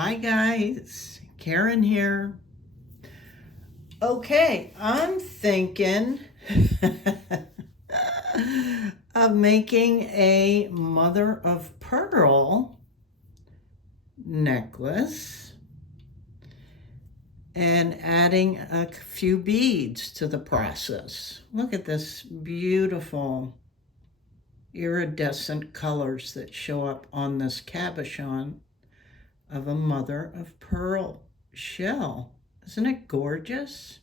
Hi guys, Karen here. Okay, I'm thinking of making a mother of pearl necklace and adding a few beads to the process. Look at this beautiful iridescent colors that show up on this cabochon of a mother of pearl shell. Isn't it gorgeous?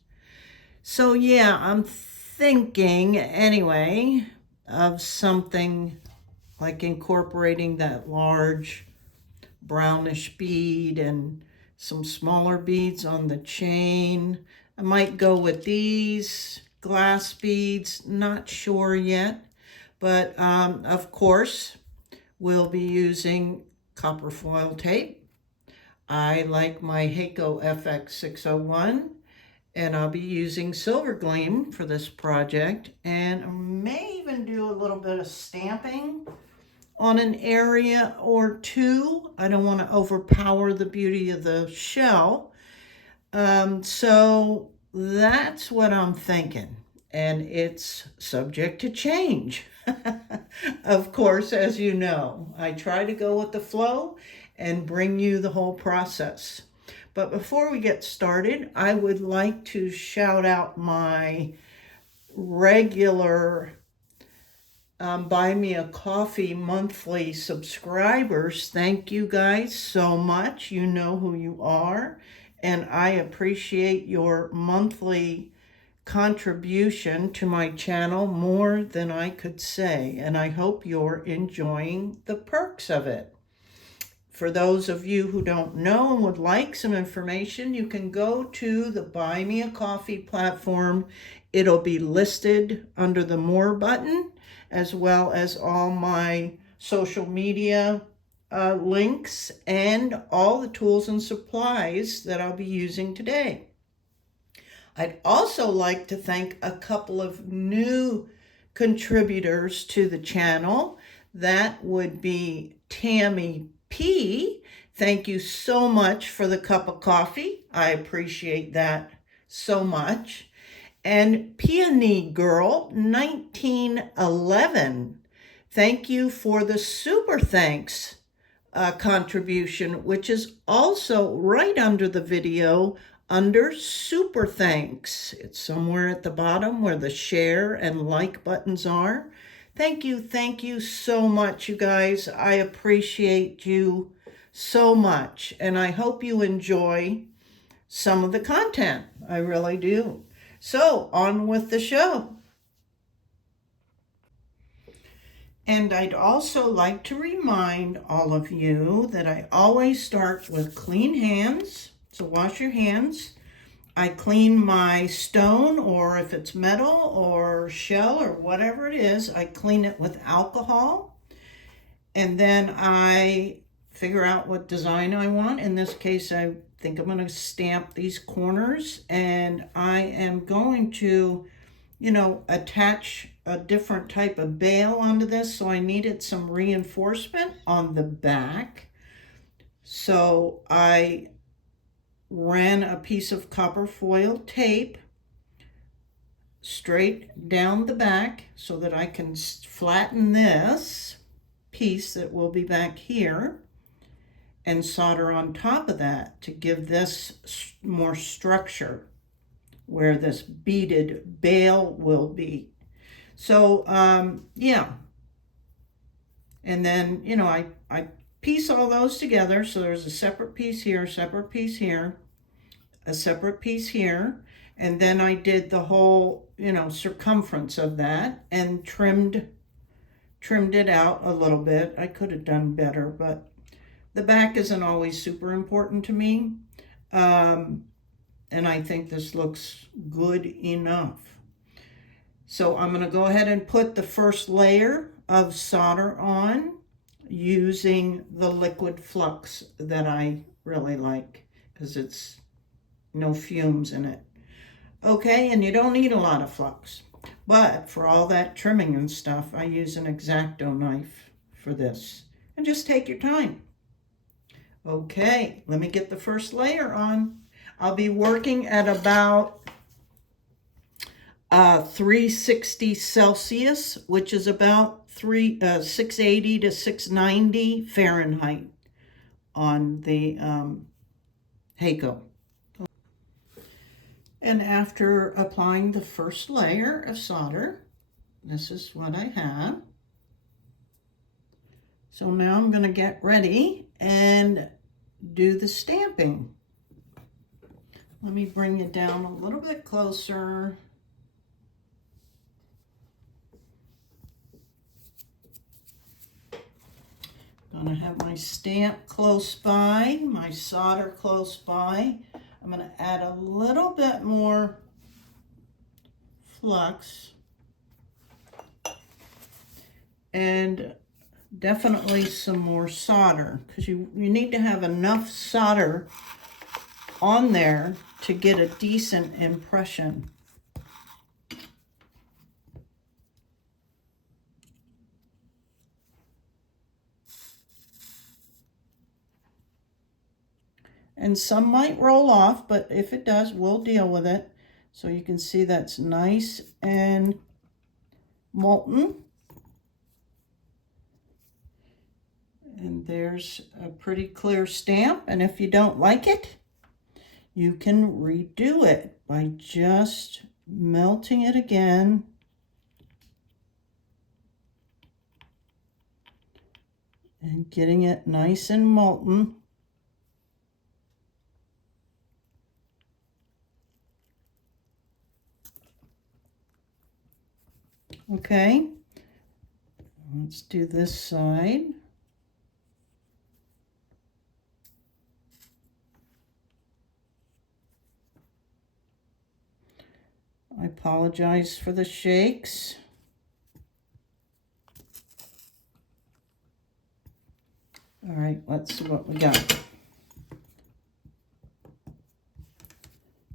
So yeah, I'm thinking anyway of something like incorporating that large brownish bead and some smaller beads on the chain. I might go with these glass beads, not sure yet, but of course we'll be using copper foil tape. I like my Hakko FX601, and I'll be using Silver Gleam for this project, and I may even do a little bit of stamping on an area or two. I don't want to overpower the beauty of the shell. So that's what I'm thinking, and it's subject to change. Of course, as you know, I try to go with the flow and bring you the whole process. But before we get started, I would like to shout out my regular Buy Me a Coffee monthly subscribers. Thank you guys so much. You know who you are, and I appreciate your monthly contribution to my channel more than I could say, and I hope you're enjoying the perks of it. For those of you who don't know and would like some information, you can go to the Buy Me a Coffee platform. It'll be listed under the More button, as well as all my social media links and all the tools and supplies that I'll be using today. I'd also like to thank a couple of new contributors to the channel. That would be Tammy P. Thank you so much for the cup of coffee. I appreciate that so much. And Peony Girl 1911. Thank you for the super thanks contribution, which is also right under the video under super thanks. It's somewhere at the bottom where the share and like buttons are. Thank you so much, you guys. I appreciate you so much, and I hope you enjoy some of the content. I really do. So on with the show. And I'd also like to remind all of you that I always start with clean hands. So wash your hands. I clean my stone, or if it's metal or shell or whatever it is, I clean it with alcohol. And then I figure out what design I want. In this case, I think I'm going to stamp these corners, and I am going to, attach a different type of bail onto this. So I needed some reinforcement on the back. So I ran a piece of copper foil tape straight down the back so that I can flatten this piece that will be back here and solder on top of that to give this more structure where this beaded bail will be. So yeah, and then I piece all those together. So there's a separate piece here, a separate piece here, a separate piece here, and then I did the whole circumference of that and trimmed it out a little bit. I could have done better, but the back isn't always super important to me, and I think this looks good enough. So I'm going to go ahead and put the first layer of solder on using the liquid flux that I really like because it's no fumes in it. Okay, and you don't need a lot of flux, but for all that trimming and stuff, I use an Exacto knife for this. And just take your time. Okay, let me get the first layer on. I'll be working at about 360 Celsius, which is about 680 to 690 Fahrenheit on the Hako. And after applying the first layer of solder, this is what I have. So now I'm going to get ready and do the stamping. Let me bring it down a little bit closer. I'm going to have my stamp close by, my solder close by. I'm going to add a little bit more flux and definitely some more solder, because you need to have enough solder on there to get a decent impression. And some might roll off, but if it does, we'll deal with it. So you can see that's nice and molten. And there's a pretty clear stamp. And if you don't like it, you can redo it by just melting it again. And getting it nice and molten. Okay, let's do this side. I apologize for the shakes. All right, let's see what we got.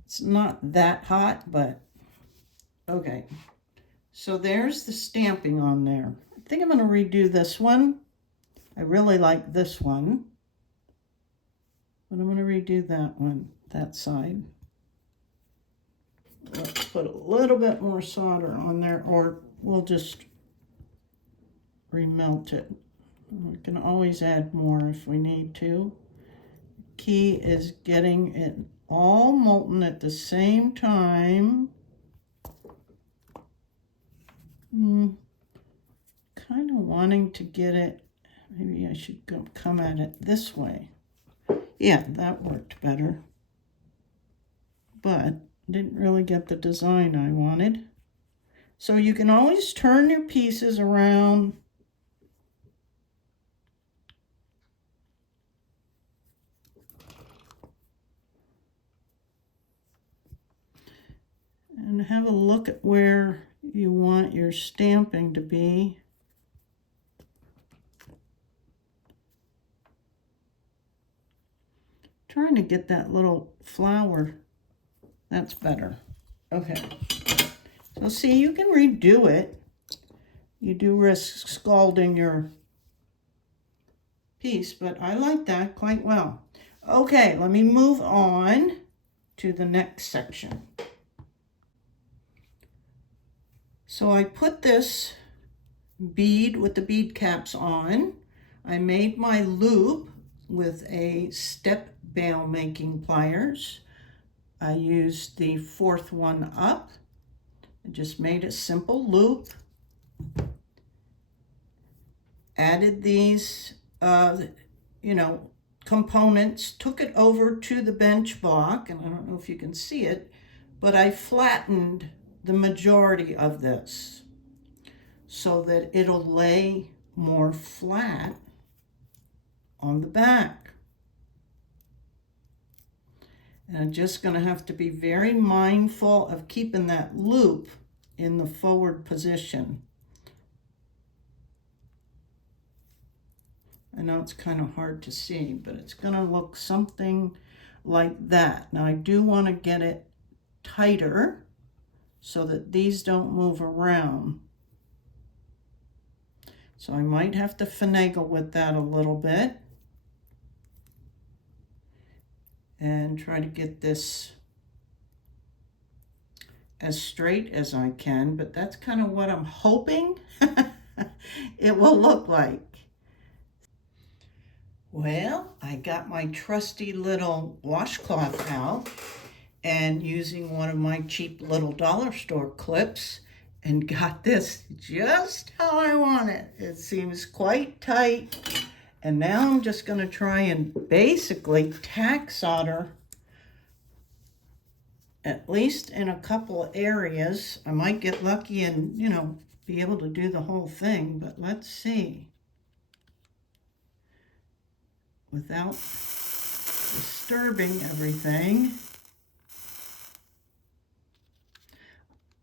It's not that hot, but okay. So there's the stamping on there. I think I'm going to redo this one. I really like this one, but I'm going to redo that one, that side. Let's put a little bit more solder on there, or we'll just remelt it. We can always add more if we need to. Key is getting it all molten at the same time. Kind of wanting to get it, maybe I should come at it this way. Yeah, that worked better. But didn't really get the design I wanted. So you can always turn your pieces around. And have a look at where you want your stamping to be. Trying to get that little flower. That's better. Okay. So see, you can redo it. You do risk scalding your piece, but I like that quite well. Okay, let me move on to the next section. So I put this bead with the bead caps on. I made my loop with a step bail making pliers. I used the fourth one up. I just made a simple loop. Added these, components, took it over to the bench block, and I don't know if you can see it, but I flattened the majority of this so that it'll lay more flat on the back. And I'm just going to have to be very mindful of keeping that loop in the forward position. I know it's kind of hard to see, but it's going to look something like that. Now I do want to get it tighter so that these don't move around. So I might have to finagle with that a little bit. and try to get this as straight as I can, but that's kind of what I'm hoping it will look like. Well, I got my trusty little washcloth out and using one of my cheap little dollar store clips and got this just how I want it. It seems quite tight. And now I'm just going to try and basically tack solder at least in a couple of areas. I might get lucky and, be able to do the whole thing, but let's see. Without disturbing everything.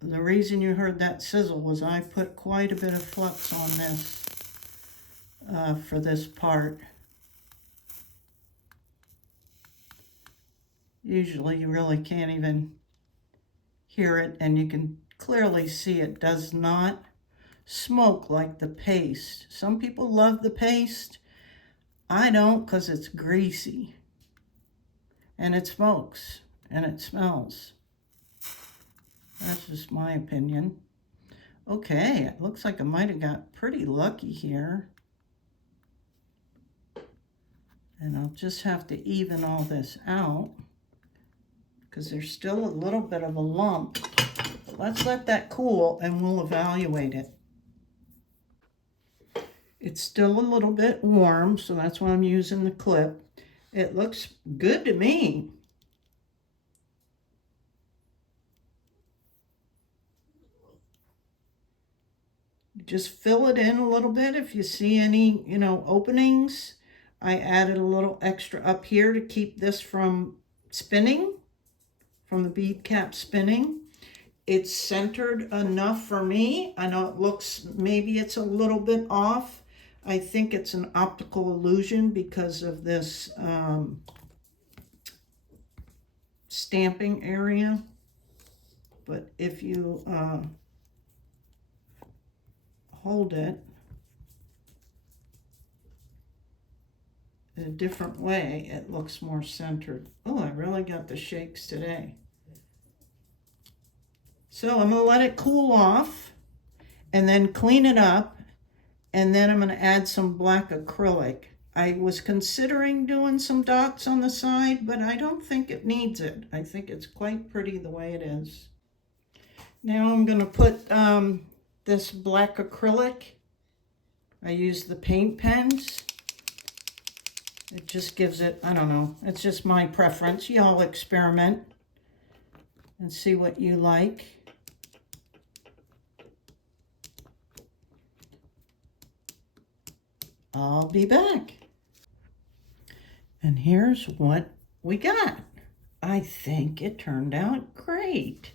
The reason you heard that sizzle was I put quite a bit of flux on this for this part. Usually you really can't even hear it, and you can clearly see it does not smoke like the paste. Some people love the paste. I don't, because it's greasy and it smokes and it smells. That's just my opinion. Okay, it looks like I might have got pretty lucky here. And I'll just have to even all this out because there's still a little bit of a lump. But let's let that cool and we'll evaluate it. It's still a little bit warm, so that's why I'm using the clip. It looks good to me. Just fill it in a little bit. If you see any, openings, I added a little extra up here to keep this from spinning, from the bead cap spinning. It's centered enough for me. I know it looks, maybe it's a little bit off. I think it's an optical illusion because of this stamping area. But if you hold it in a different way, it looks more centered. Oh, I really got the shakes today. So I'm going to let it cool off and then clean it up. And then I'm going to add some black acrylic. I was considering doing some dots on the side, but I don't think it needs it. I think it's quite pretty the way it is. Now I'm going to put this black acrylic. I use the paint pens. It just gives it, I don't know, it's just my preference. Y'all experiment and see what you like. I'll be back. And here's what we got. I think it turned out great.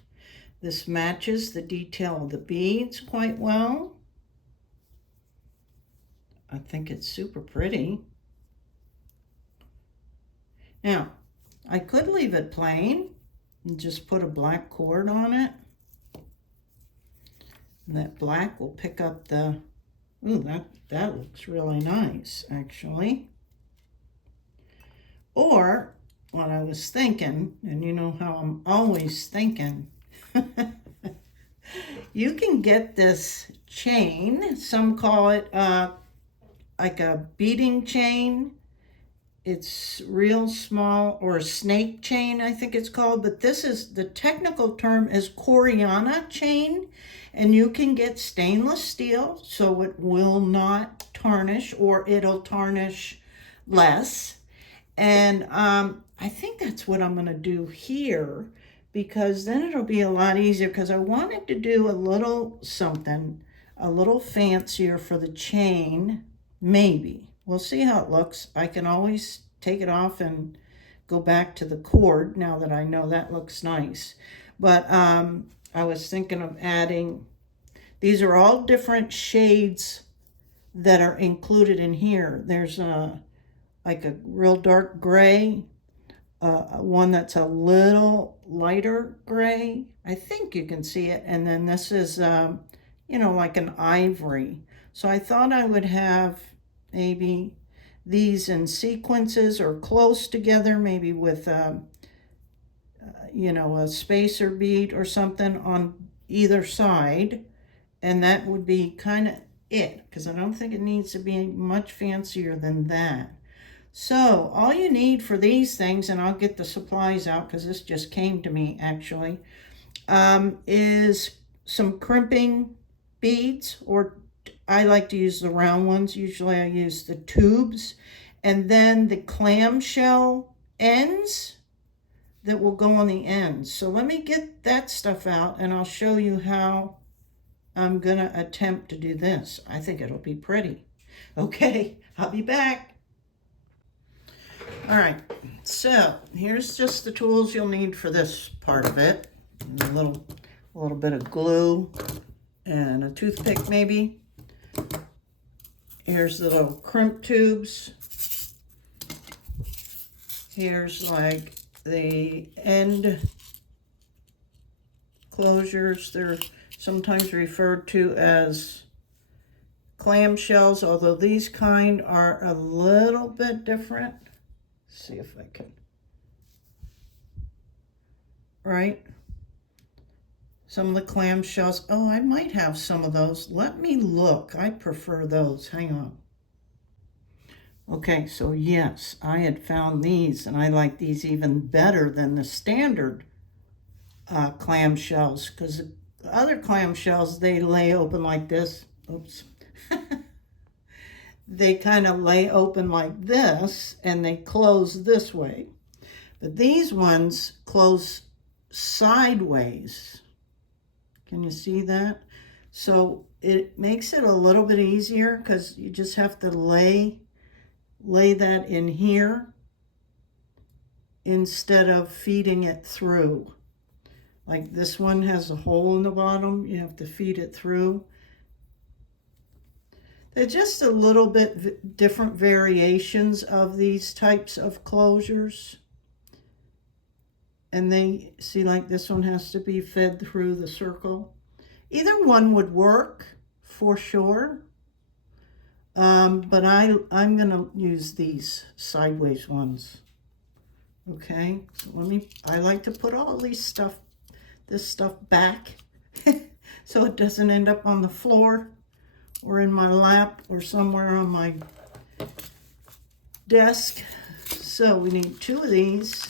This matches the detail of the beads quite well. I think it's super pretty. Now, I could leave it plain and just put a black cord on it. And that black will pick up the, ooh, that looks really nice, actually. Or, what I was thinking, and you know how I'm always thinking, you can get this chain. Some call it like a beading chain. It's real small, or a snake chain, I think it's called. But this is, the technical term is Coriana chain. And you can get stainless steel, so it will not tarnish, or it'll tarnish less. And I think that's what I'm going to do here, because then it'll be a lot easier, because I wanted to do a little something a little fancier for the chain. Maybe. We'll see how it looks. I can always take it off and go back to the cord now that I know that looks nice. But I was thinking of adding, these are all different shades that are included in here. There's like a real dark gray, one that's a little lighter gray. I think you can see it. And then this is, like an ivory. So I thought I would have maybe these in sequences or close together, maybe with you know, a spacer bead or something on either side, and that would be kind of it, because I don't think it needs to be much fancier than that. So all you need for these things, and I'll get the supplies out because this just came to me actually, is some crimping beads, or I like to use the round ones. Usually I use the tubes, and then the clamshell ends that will go on the ends. So let me get that stuff out and I'll show you how I'm gonna attempt to do this. I think it'll be pretty. Okay, I'll be back. All right, so here's just the tools you'll need for this part of it. A little bit of glue and a toothpick maybe. Here's the little crimp tubes. Here's like the end closures. They're sometimes referred to as clamshells, although these kind are a little bit different. Let's see if I can. Right? Some of the clamshells. Oh, I might have some of those. Let me look. I prefer those. Hang on. Okay, so yes, I had found these, and I like these even better than the standard clamshells, because the other clamshells, they lay open like this. Oops. They kind of lay open like this, and they close this way. But these ones close sideways. Can you see that? So it makes it a little bit easier because you just have to lay that in here instead of feeding it through. Like this one has a hole in the bottom, you have to feed it through. They're just a little bit different variations of these types of closures. And they see, like this one has to be fed through the circle. Either one would work for sure. But I'm gonna use these sideways ones. Okay, so I like to put all this stuff back so it doesn't end up on the floor or in my lap or somewhere on my desk. So we need 2 of these.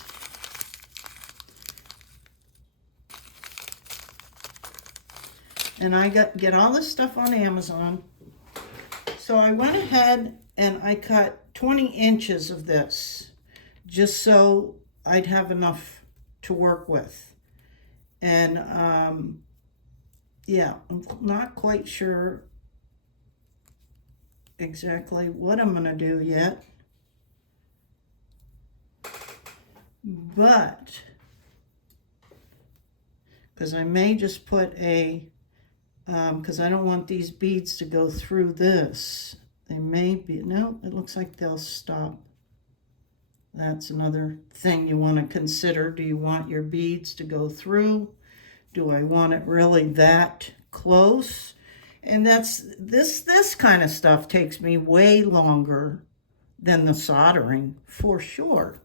And I get all this stuff on Amazon. So I went ahead and I cut 20 inches of this just so I'd have enough to work with. And yeah, I'm not quite sure exactly what I'm gonna do yet. But, because I may just put a, because I don't want these beads to go through this. They may be, no, it looks like they'll stop. That's another thing you want to consider. Do you want your beads to go through? Do I want it really that close? And that's, this kind of stuff takes me way longer than the soldering, for sure.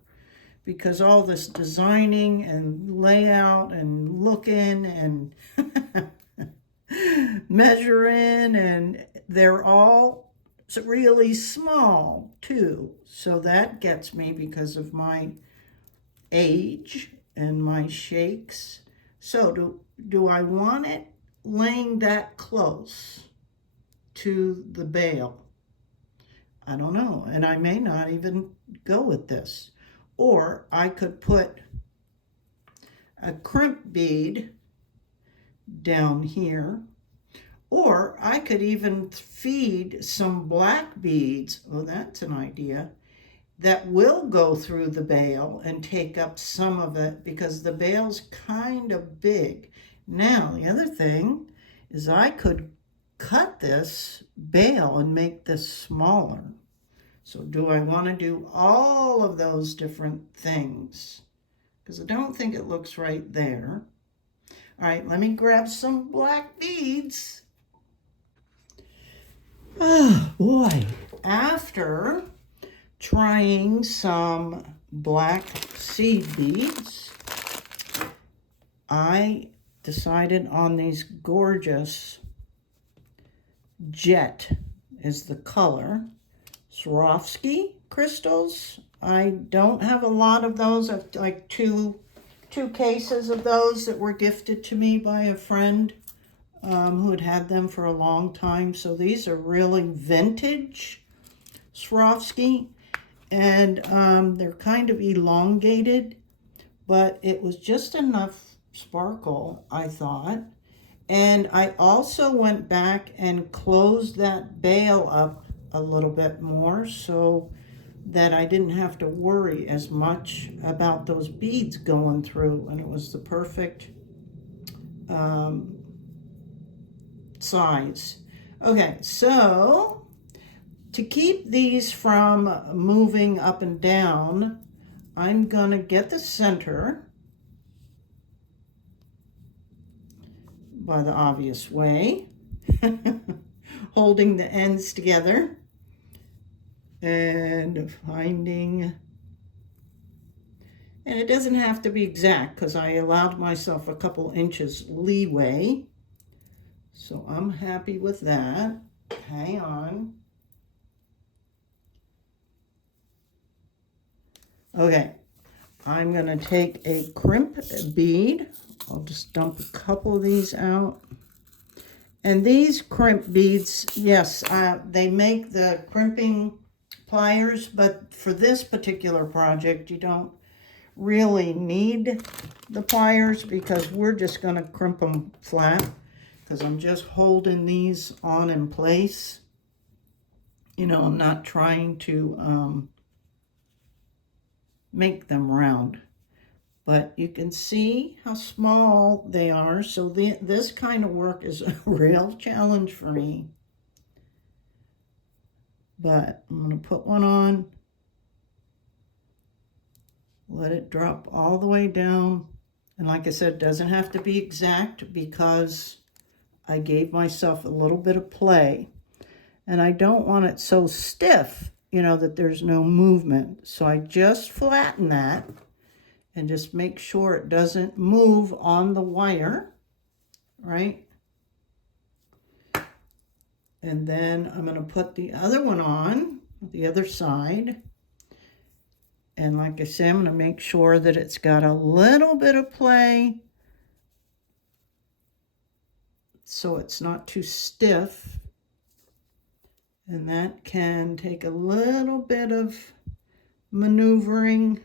Because all this designing and layout and looking and measuring, and they're all really small too. So that gets me because of my age and my shakes. So do I want it laying that close to the bail? I don't know, and I may not even go with this. Or I could put a crimp bead down here, or I could even feed some black beads, oh, that's an idea, that will go through the bail and take up some of it, because the bail's kind of big. Now, the other thing is I could cut this bail and make this smaller. So do I want to do all of those different things? Because I don't think it looks right there. All right, let me grab some black beads. Oh, boy. After trying some black seed beads. I decided on these gorgeous jet is the color. Swarovski crystals. I don't have a lot of those. I've like two cases of those that were gifted to me by a friend who had them for a long time. So these are really vintage Swarovski, and they're kind of elongated, but it was just enough sparkle, I thought. And I also went back and closed that bail up a little bit more so that I didn't have to worry as much about those beads going through, and it was the perfect size. Okay, so to keep these from moving up and down, I'm gonna get the center by the obvious way, holding the ends together and finding, and it doesn't have to be exact because I allowed myself a couple inches leeway, so I'm happy with that. Hang on. Okay, I'm gonna take a crimp bead. I'll just dump a couple of these out. And these crimp beads, yes, they make the crimping pliers, but for this particular project, you don't really need the pliers because we're just gonna crimp them flat because I'm just holding these on in place. You know, I'm not trying to make them round. But you can see how small they are. So this kind of work is a real challenge for me. But I'm going to put one on. Let it drop all the way down. And like I said, it doesn't have to be exact because I gave myself a little bit of play. And I don't want it so stiff, you know, that there's no movement. So I just flatten that. And just make sure it doesn't move on the wire, right? And then I'm going to put the other one on, the other side. And like I said, I'm going to make sure that it's got a little bit of play so it's not too stiff. And that can take a little bit of maneuvering.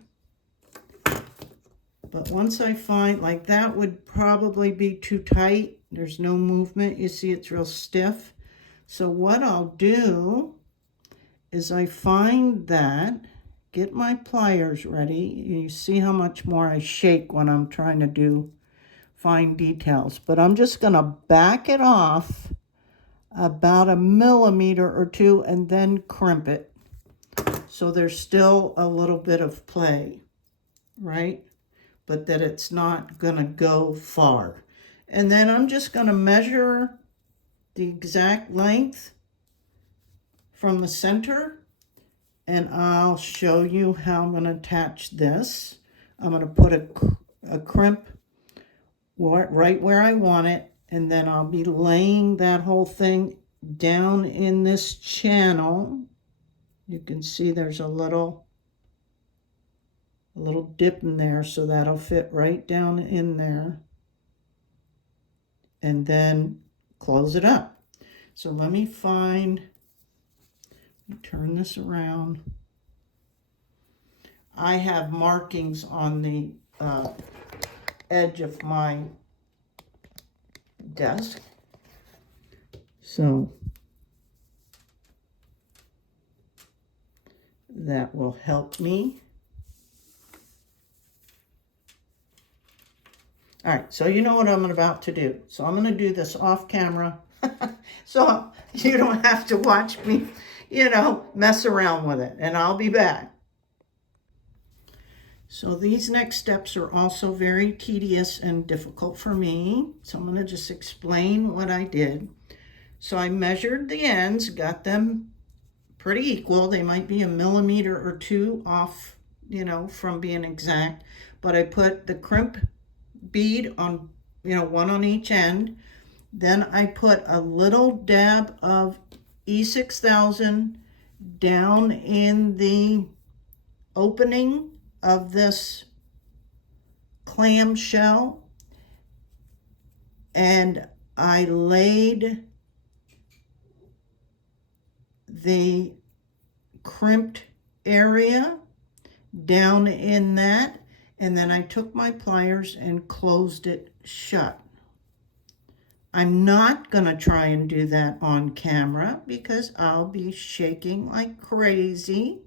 But once I find, like that would probably be too tight. There's no movement. You see it's real stiff. So what I'll do is I find that, get my pliers ready. You see how much more I shake when I'm trying to do fine details. But I'm just going to back it off about 1 millimeter or 2 and then crimp it. So there's still a little bit of play, right? But that it's not going to go far. And then I'm just going to measure the exact length from the center, and I'll show you how I'm going to attach this. I'm going to put a crimp right where I want it, and then I'll be laying that whole thing down in this channel. You can see there's a little dip in there, so that'll fit right down in there. And then close it up. So let me turn this around. I have markings on the edge of my desk. So that will help me. All right, so you know what I'm about to do. So I'm going to do this off camera. So you don't have to watch me, you know, mess around with it. And I'll be back. So these next steps are also very tedious and difficult for me. So I'm going to just explain what I did. So I measured the ends, got them pretty equal. They might be a millimeter or two off, you know, from being exact. But I put the crimp bead on, you know, one on each end. Then I put a little dab of E6000 down in the opening of this clam shell, and I laid the crimped area down in that, and then I took my pliers and closed it shut. I'm not going to try and do that on camera because I'll be shaking like crazy.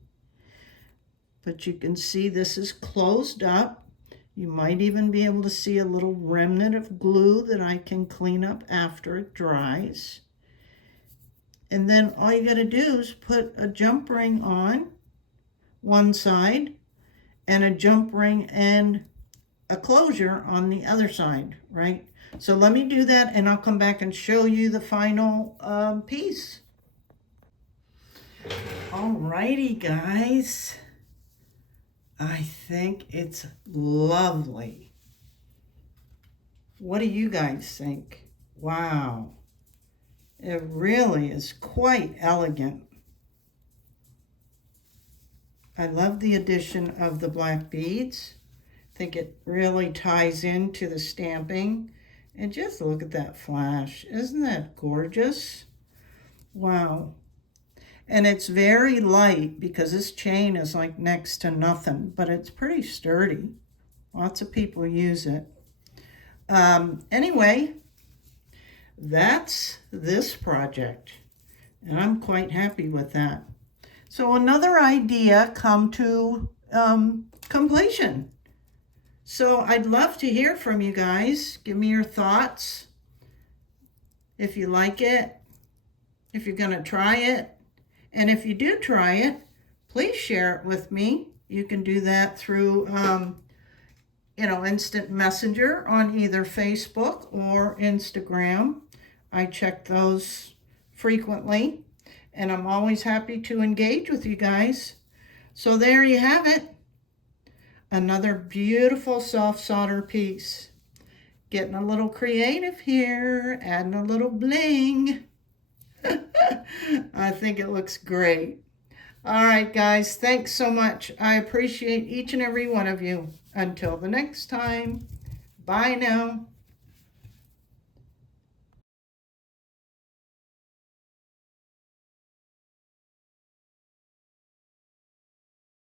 But you can see this is closed up. You might even be able to see a little remnant of glue that I can clean up after it dries. And then all you got to do is put a jump ring on one side and a jump ring and a closure on the other side, right? So let me do that and I'll come back and show you the final piece. Alrighty, guys. I think it's lovely. What do you guys think? Wow. It really is quite elegant. I love the addition of the black beads. I think it really ties into the stamping. And just look at that flash. Isn't that gorgeous? Wow. And it's very light because this chain is like next to nothing, but it's pretty sturdy. Lots of people use it. Anyway, that's this project, and I'm quite happy with that. So another idea come to completion. So I'd love to hear from you guys. Give me your thoughts. If you like it, if you're gonna try it, and if you do try it, please share it with me. You can do that through, instant messenger on either Facebook or Instagram. I check those frequently, and I'm always happy to engage with you guys. So there you have it. Another beautiful soft solder piece. Getting a little creative here, adding a little bling. I think it looks great. All right, guys, thanks so much. I appreciate each and every one of you. Until the next time, bye now.